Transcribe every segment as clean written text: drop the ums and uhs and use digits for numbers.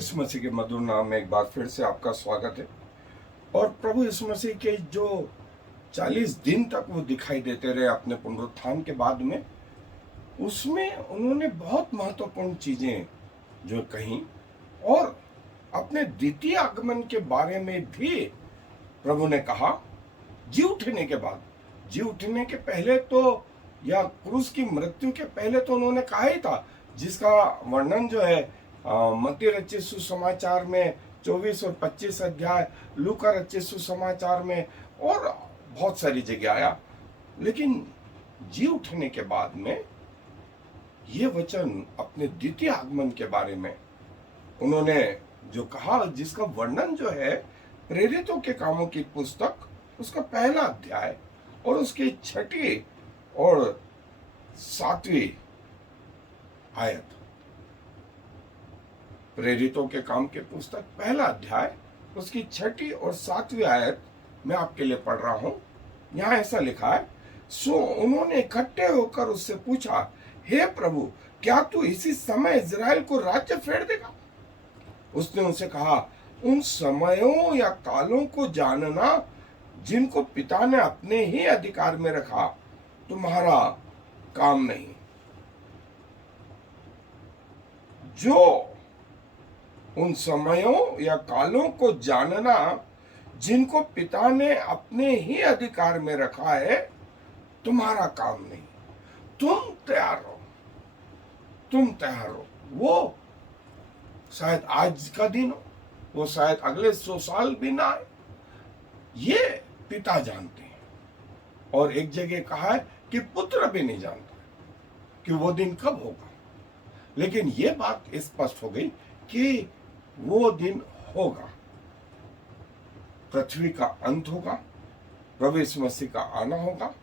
यीशु मसीह के मधुर नाम में एक बार फिर से आपका स्वागत है। और प्रभु यीशु मसीह के जो 40 दिन तक वो दिखाई देते रहे अपने पुनरुत्थान के बाद में, उसमें उन्होंने बहुत महत्वपूर्ण चीजें जो कही, और अपने द्वितीय आगमन के बारे में भी प्रभु ने कहा। जी उठने के बाद, जी उठने के पहले तो, या क्रूस की मृत्यु के पहले तो उन्होंने कहा ही था, जिसका वर्णन जो है मत्ती रचित सुसमाचार में 24 और 25 अध्याय, लूका रचित सुसमाचार में, और बहुत सारी जगह आया। लेकिन जी उठने के बाद में ये वचन अपने द्वितीय आगमन के बारे में उन्होंने जो कहा, जिसका वर्णन जो है प्रेरितों के कामों की पुस्तक उसका पहला अध्याय और उसकी 6ठी और 7वीं आयत। प्रेरितों के काम के पुस्तक पहला अध्याय उसकी 6ठी और 7वीं आयत मैं आपके लिए पढ़ रहा हूं। यहां ऐसा लिखा है, सो उन्होंने इकट्ठे होकर उससे पूछा, हे प्रभु, क्या तू इसी समय इजराइल को राज्य फेर देगा? उसने उनसे कहा, उन समयों या कालों को जानना जिनको पिता ने अपने ही अधिकार में रखा तुम्हारा काम नहीं। जो उन समयों या कालों को जानना जिनको पिता ने अपने ही अधिकार में रखा है तुम्हारा काम नहीं। तुम तैयार हो, तुम तैयार हो। वो शायद आज का दिन हो, वो शायद अगले 100 साल भी ना आए, ये पिता जानते हैं। और एक जगह कहा है कि पुत्र भी नहीं जानता कि वो दिन कब होगा, लेकिन ये बात स्पष्ट हो गई कि वो दिन होगा। पृथ्वी का अंत होगा, प्रभु यीशु मसीह का आना होगा,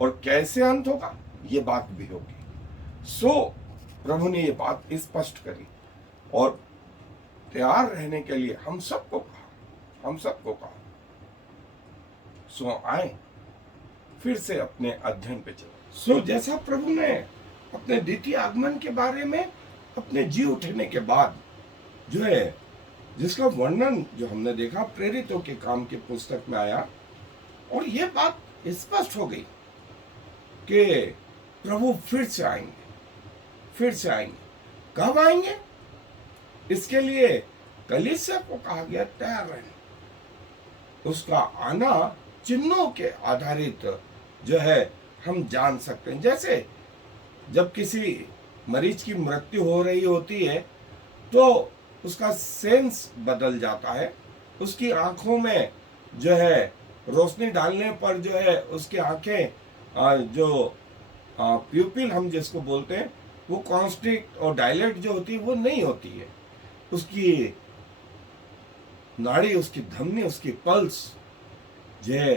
और कैसे अंत होगा ये बात भी होगी। सो प्रभु ने ये बात स्पष्ट करी और तैयार रहने के लिए हम सबको कहा। सो आए, फिर से अपने अध्ययन पे चलो। सो जैसा प्रभु ने अपने द्वितीय आगमन के बारे में अपने जी उठने के बाद जो है, जिसका वर्णन जो हमने देखा प्रेरितों के काम की पुस्तक में आया, और ये बात स्पष्ट हो गई कि प्रभु फिर से आएंगे। कब आएंगे? इसके लिए कलीसिया को कहा गया तैयार रहने। उसका आना चिन्हों के आधारित जो है हम जान सकते हैं। जैसे जब किसी मरीज की मृत्यु हो रही होती है तो उसका सेंस बदल जाता है, उसकी आंखों में जो है रोशनी डालने पर जो है उसकी आंखें जो प्यूपिल हम जिसको बोलते हैं, वो कॉन्स्ट्रिक्ट और डायलेट जो होती है वो नहीं होती है। उसकी नाड़ी, उसकी धमनी, उसकी पल्स जो है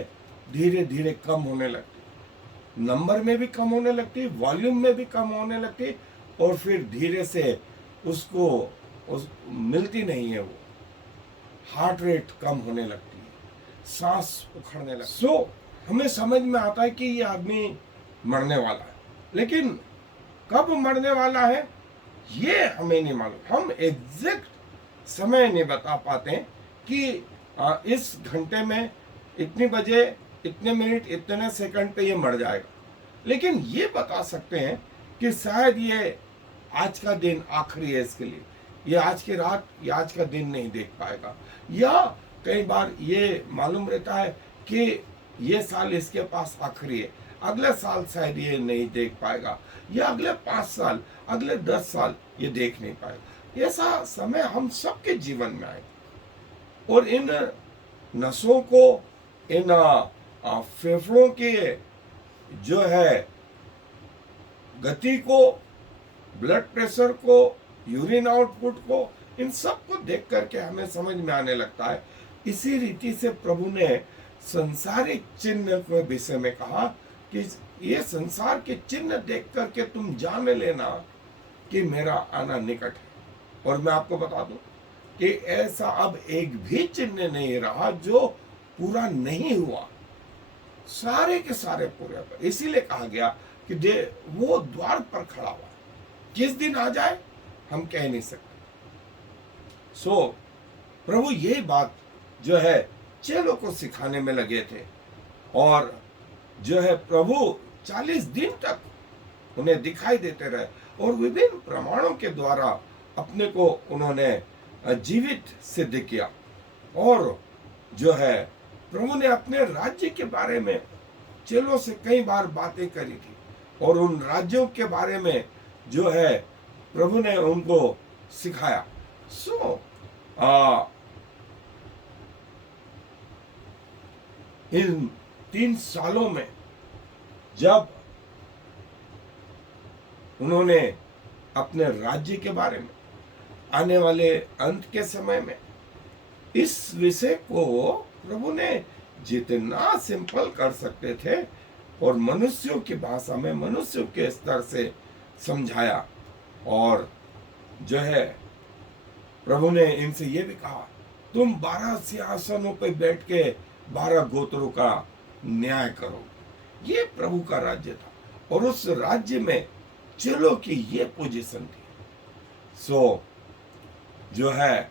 धीरे धीरे कम होने लगती, नंबर में भी कम होने लगती, वॉल्यूम में भी कम होने लगती, और फिर धीरे से उसको मिलती नहीं है, वो हार्ट रेट कम होने लगती है, सांस उखड़ने लगती। सो हमें समझ में आता है कि ये आदमी मरने वाला है, लेकिन कब मरने वाला है ये हमें नहीं मालूम। हम एग्जैक्ट समय नहीं बता पाते कि इस घंटे में इतने बजे, इतने मिनट, इतने सेकंड पे ये मर जाएगा, लेकिन ये बता सकते हैं कि शायद ये आज का दिन आखिरी है इसके लिए, ये आज की रात या आज का दिन नहीं देख पाएगा, या कई बार ये मालूम रहता है कि ये साल इसके पास आखिरी है, अगले साल शायद ये नहीं देख पाएगा, या अगले 5 साल, अगले 10 साल ये देख नहीं पाएगा। ऐसा समय हम सबके जीवन में आए, और इन नसों को, इन फेफड़ों के जो है गति को, ब्लड प्रेशर को, यूरिन आउटपुट को, इन सब को देख करके हमें समझ में आने लगता है। इसी रीति से प्रभु ने संसारिक चिन्ह के विषय में कहा कि ये संसार के चिन्ह देख करके तुम जान लेना कि मेरा आना निकट है। और मैं आपको बता दूं कि ऐसा अब एक भी चिन्ह नहीं रहा जो पूरा नहीं हुआ, सारे के सारे पूरे पर। इसीलिए कहा गया कि वो द्वार पर खड़ा हुआ, किस दिन आ जाए हम कह नहीं सकते। सो प्रभु यही बात जो है चेलों को सिखाने में लगे थे, और जो है प्रभु 40 दिन तक उन्हें दिखाई देते रहे, और विभिन्न प्रमाणों के द्वारा अपने को उन्होंने जीवित सिद्ध किया। और जो है प्रभु ने अपने राज्य के बारे में चेलों से कई बार बातें करी थी, और उन राज्यों के बारे में जो है प्रभु ने उनको सिखाया। सो इन 3 सालों में जब उन्होंने अपने राज्य के बारे में, आने वाले अंत के समय में, इस विषय को प्रभु ने जितना सिंपल कर सकते थे और मनुष्यों की भाषा में, मनुष्यों के स्तर से समझाया। और जो है प्रभु ने इनसे ये भी कहा, तुम 12 सिंहासनों पर बैठ के 12 गोत्रों का न्याय करो। ये प्रभु का राज्य था, और उस राज्य में चेलों की ये पोजीशन थी। सो जो है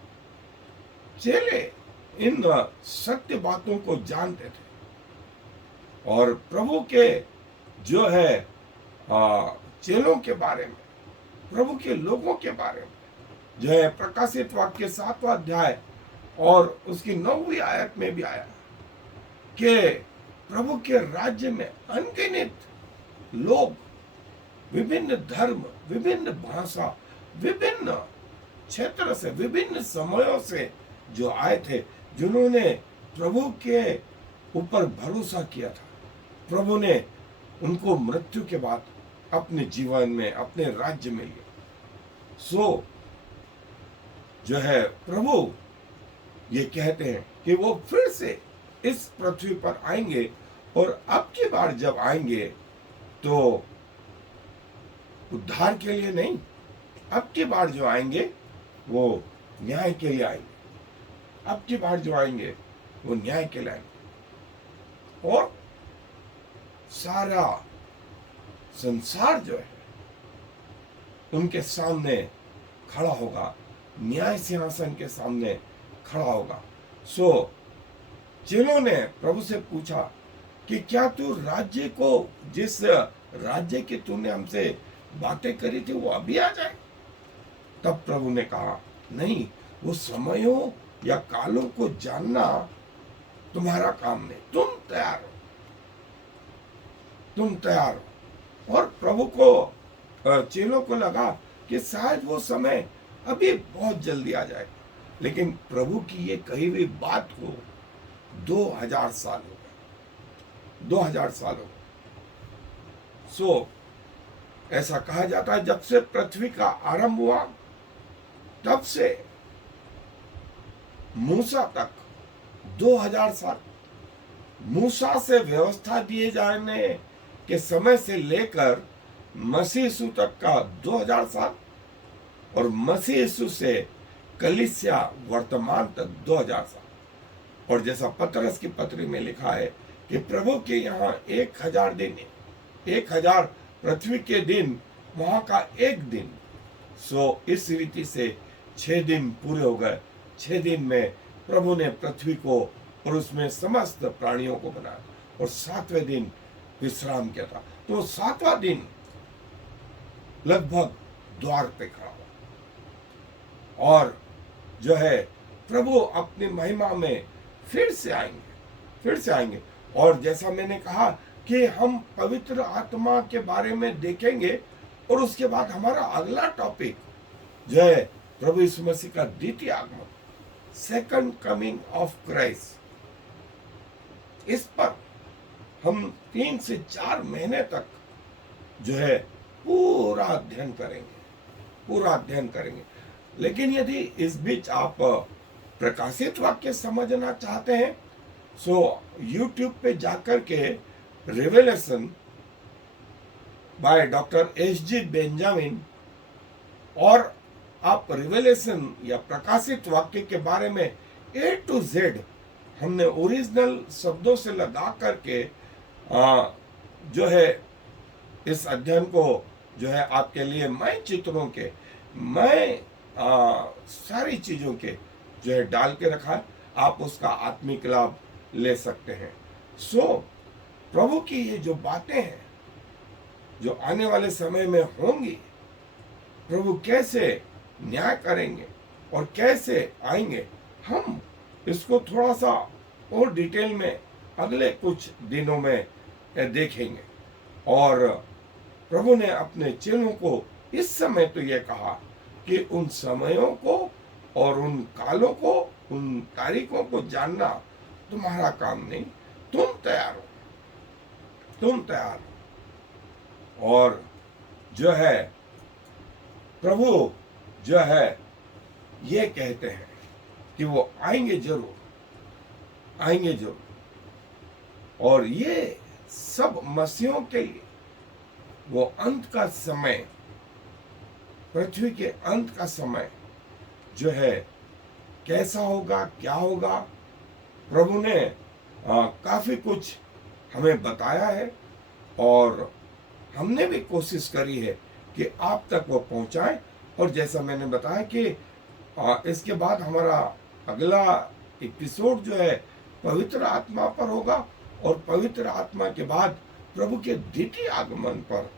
चेले इन सत्य बातों को जानते थे, और प्रभु के जो है चेलों के बारे में, प्रभु के लोगों के बारे में जो है प्रकाशित वाक्य 7वां अध्याय और उसकी 9वीं आयत में भी आया कि प्रभु के राज्य में अनगिनत लोग, विभिन्न धर्म, विभिन्न भाषा, विभिन्न क्षेत्र से, विभिन्न समयों से जो आए थे, जिन्होंने प्रभु के ऊपर भरोसा किया था, प्रभु ने उनको मृत्यु के बाद अपने जीवन में, अपने राज्य में लिया। सो जो है प्रभु ये कहते हैं कि वो फिर से इस पृथ्वी पर आएंगे, और अब की बार जब आएंगे तो उद्धार के लिए नहीं, अब की बार जो आएंगे वो न्याय के लिए आएंगे। अब की बार जो आएंगे वो न्याय के लिए आएंगे, और सारा संसार जो है उनके सामने खड़ा होगा, न्याय सिंहासन के सामने खड़ा होगा। सो चेलों ने प्रभु से पूछा कि क्या तू राज्य को, जिस राज्य की तूने हमसे बातें करी थी, वो अभी आ जाए? तब प्रभु ने कहा, नहीं, वो समयों या कालों को जानना तुम्हारा काम नहीं, तुम तैयार हो, तुम तैयार हो। और प्रभु को, चेलों को लगा कि शायद वो समय अभी बहुत जल्दी आ जाएगा, लेकिन प्रभु की ये कही हुई बात को 2000 साल हो गए, 2000 साल हो गए। सो ऐसा कहा जाता है, जब से पृथ्वी का आरंभ हुआ तब से मूसा तक 2000 साल, मूसा से व्यवस्था दिए जाने के समय से लेकर मसीह यीशु तक का 2000 साल, और मसीह यीशु से कलीसिया वर्तमान तक 2000 साल। और जैसा पतरस की पत्री में लिखा है कि प्रभु के यहाँ 1000 दिन, 1000 पृथ्वी के दिन, वहां का एक दिन। सो इस रीति से 6 दिन पूरे हो गए। 6 दिन में प्रभु ने पृथ्वी को और उसमें समस्त प्राणियों को बनाया, और 7वें दिन विश्राम किया था। तो 7वां दिन लगभग द्वार पे खड़ा हुआ, और जो है प्रभु अपनी महिमा में फिर से आएंगे, फिर से आएंगे। और जैसा मैंने कहा कि हम पवित्र आत्मा के बारे में देखेंगे, और उसके बाद हमारा अगला टॉपिक जो है प्रभु यीशु मसीह का द्वितीय आगमन, सेकंड कमिंग ऑफ क्राइस्ट। इस पर हम 3 से 4 महीने तक जो है पूरा अध्ययन करेंगे, पूरा अध्ययन करेंगे। लेकिन यदि इस बीच आप प्रकाशित वाक्य समझना चाहते हैं, सो यूट्यूब पे जाकर के revelation by doctor SG. Benjamin, और आप रिवेलेशन या प्रकाशित वाक्य के बारे में A to Z हमने ओरिजिनल शब्दों से लगा करके जो है इस अध्ययन को जो है आपके लिए मैं चित्रों के, मैं सारी चीजों के जो है डाल के रखा है, आप उसका आत्मिक लाभ ले सकते हैं। सो प्रभु की ये जो बातें हैं जो आने वाले समय में होंगी, प्रभु कैसे न्याय करेंगे और कैसे आएंगे, हम इसको थोड़ा सा और डिटेल में अगले कुछ दिनों में देखेंगे। और प्रभु ने अपने चेलों को इस समय तो यह कहा कि उन समयों को और उन कालों को, उन तारीखों को जानना तुम्हारा काम नहीं, तुम तैयार हो, तुम तैयार हो। और जो है प्रभु जो है ये कहते हैं कि वो आएंगे जरूर, आएंगे जरूर। और ये सब मसीहों के लिए वो अंत का समय, पृथ्वी के अंत का समय जो है कैसा होगा, क्या होगा, प्रभु ने काफी कुछ हमें बताया है और हमने भी कोशिश करी है कि आप तक वो पहुंचाएं। और जैसा मैंने बताया कि इसके बाद हमारा अगला एपिसोड जो है पवित्र आत्मा पर होगा, और पवित्र आत्मा के बाद प्रभु के द्वितीय आगमन पर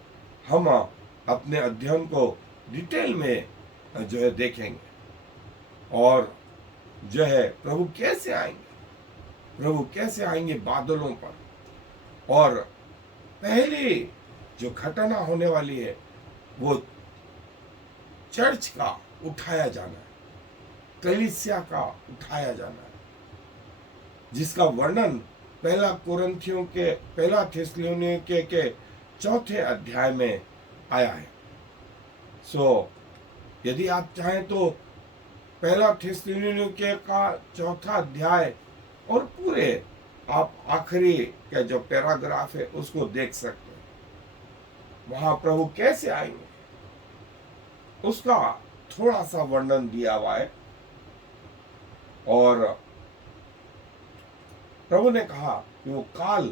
हम अपने अध्ययन को डिटेल में जो है देखेंगे। और जो है प्रभु कैसे आएंगे, प्रभु कैसे आएंगे बादलों पर। और पहली जो घटना होने वाली है वो चर्च का उठाया जाना है, कलीसिया का उठाया जाना है, जिसका वर्णन पहला थिस्सलुनीके के 4 अध्याय में आया है। सो यदि आप चाहें तो पहला थिस्सलुनीके का 4 अध्याय और पूरे आप आखिरी का जो पैराग्राफ है उसको देख सकते हैं। वहां प्रभु कैसे आएंगे उसका थोड़ा सा वर्णन दिया हुआ है। और प्रभु ने कहा कि वो काल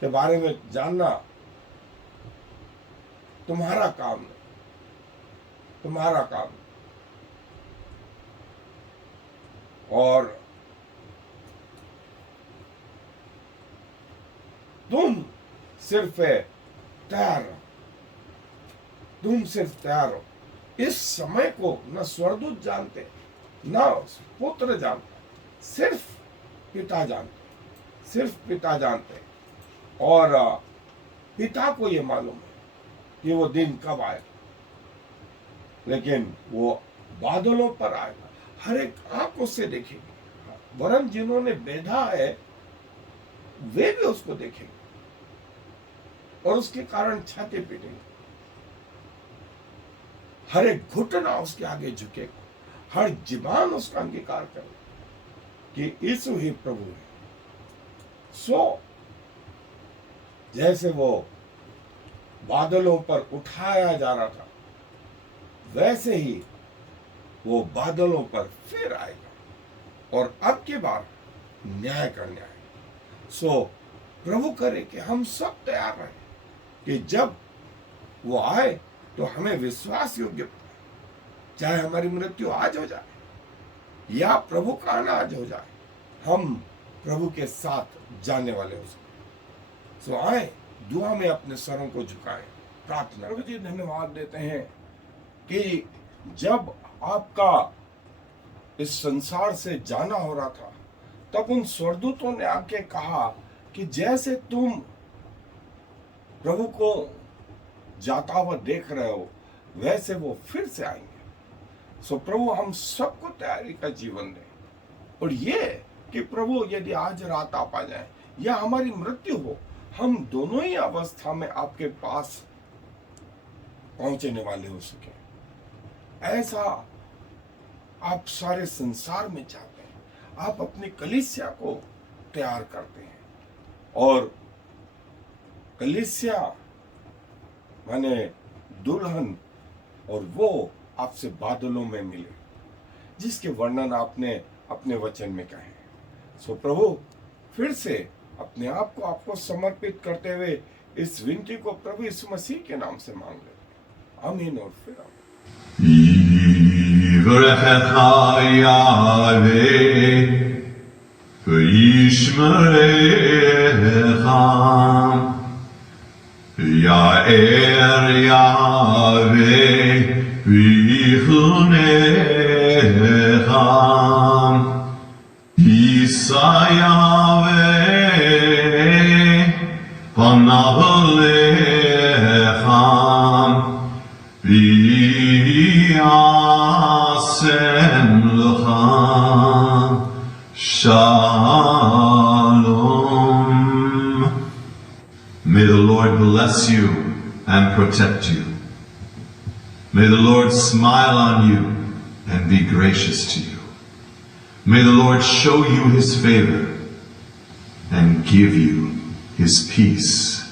के बारे में जानना तुम्हारा काम है, तुम्हारा काम। और तुम सिर्फ तैयार रहो, तुम सिर्फ तैयार हो। इस समय को न स्वर्गदूत जानते, न पुत्र जानता, सिर्फ पिता जानते, सिर्फ पिता जानते। और पिता को ये मालूम है कि वो दिन कब आएगा, लेकिन वो बादलों पर आएगा, हर एक आंख उससे देखेगी। वरन जिन्होंने बेधा है वे भी उसको देखेंगे और उसके कारण छाती पीटेंगे। हर एक घुटना उसके आगे झुकेगा, हर जुबान उसका अंगीकार करेगा कि यीशु ही प्रभु है। सो जैसे वो बादलों पर उठाया जा रहा था, वैसे ही वो बादलों पर फिर आएगा और अब की बार न्याय करने आएगा। सो प्रभु करे कि हम सब तैयार रहें कि जब वो आए तो हमें विश्वास योग्य, चाहे हमारी मृत्यु आज हो जाए या प्रभु का आना आज हो जाए, हम प्रभु के साथ जाने वाले हो सके। सो आए, दुआ में अपने सरों को झुकाएं, प्रार्थना। प्रभु जी धन्यवाद देते हैं कि जब आपका इस संसार से जाना हो रहा था तब उन स्वर्गदूतों ने आके कहा कि जैसे तुम प्रभु को जाता हुआ देख रहे हो वैसे वो फिर से आएंगे। सो प्रभु हम सबको तैयारी का जीवन दें, और ये कि प्रभु यदि आज रात आप आ जाए या हमारी मृत्यु हो, हम दोनों ही अवस्था में आपके पास पहुंचने वाले हो सके। ऐसा आप सारे संसार में चाहते हैं, आप अपनी कलीसिया को तैयार करते हैं, और कलीसिया माने दुल्हन, और वो आपसे बादलों में मिले, जिसके वर्णन आपने अपने वचन में कहे। सो प्रभु फिर से अपने आप को आपको समर्पित करते हुए इस विनती को प्रभु यीशु मसीह के नाम से मांग लेते हैं। आमीन और फिर आमीन। Yivrechecha Yahweh, V'yishmerecha, Ya'er Yahweh, V'yichunecha, Yisa Yahweh, Panav Alecha, V'yasem Lecha Shalom. May the Lord bless you and protect you. May the Lord smile on you and be gracious to you. May the Lord show you his favor and give you his peace.